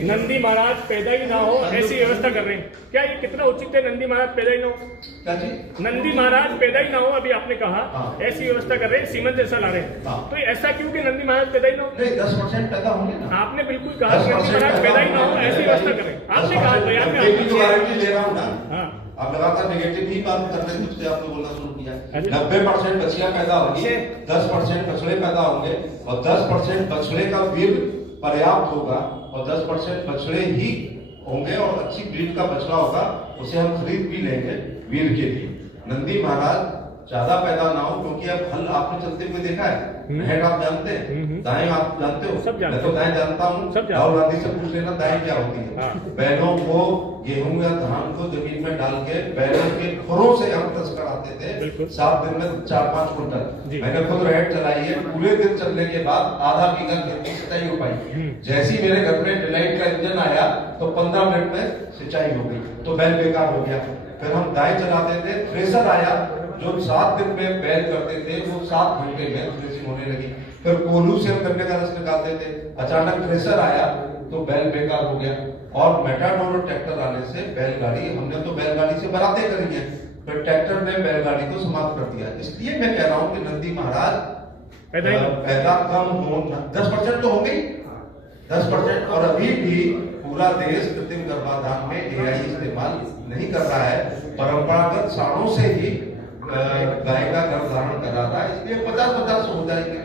नंदी महाराज पैदा ही ना हो ऐसी व्यवस्था कर रहे हैं, क्या ये कितना उचित है? नंदी महाराज पैदा ही ना हो, नंदी महाराज पैदा ही ना हो, अभी आपने कहा ऐसी व्यवस्था कर रहे हैं, सीमन जैसा ला रहे हैं, तो ऐसा क्यों कि नंदी महाराज पैदा ही ना हो? 10% पैदा होंगे ना। आपने बिल्कुल कहा नंदी महाराज पैदा ही ना हो ऐसी व्यवस्था कर रहे हैं, आपने कहा बयान में गारंटी ले रहा हूँ ना। हाँ, आप लगातार नेगेटिव ही बात करते हैं, मुझसे आपने बोलना शुरू किया। 90% बछिया पैदा होगी, 10% बछड़े पैदा होंगे और 10% बछड़े का वीर पर्याप्त होगा और 10% बछड़े ही होंगे और अच्छी ब्रीड का बछड़ा होगा, उसे हम खरीद भी लेंगे वीर के लिए। नंदी महाराज ज्यादा पैदा ना हो, क्योंकि अब हल आपने चलते हुए देखा है, हेड आप जानते हैं, दाएं आप जानते हो, मैं तो दाएं जानता हूँ, राहुल गांधी से पूछ लेना दाएं क्या होती है। बैलों को गेहूं या धान को जमीन में डाल के बैलों के खुरों से हम तस्कर आते थे 7 दिन में 4-5 कुंटल। मैंने खुद रेड चलाई है, पूरे दिन चलने के बाद आधा बीघा खेत की सिंचाई हो पाई। जैसी मेरे घर में डिलाइट का इंजन आया तो 15 मिनट में सिंचाई हो गई, तो बैल बेकार हो गया। फिर हम दाएं चलाते थे, थ्रेसर आया जो 7 दिन में बैल करते थे वो 7 घंटे में थ्रेसिंग होने लगी। फिर कोल्हू से हम गन्ने का रस निकालते थे, अचानक थ्रेसर आया तो बैल बेकार हो गया। और मेटाडोर ट्रैक्टर आने से बैलगाड़ी, हमने तो बैलगाड़ी से बारातें करी है, फिर ट्रैक्टर ने बैलगाड़ी को समाप्त कर दिया। इसलिए मैं कह रहा हूँ कि नंदी महाराज पैदा कम हो, 10% तो होंगे 10%। और अभी भी पूरा देश कृत्रिम गर्भाधान में AI इस्तेमाल नहीं कर रहा है, परंपरागत साड़ों से ही गाय का गर्भधारण करा रहा है, इसलिए 50-50 हो जाएंगे।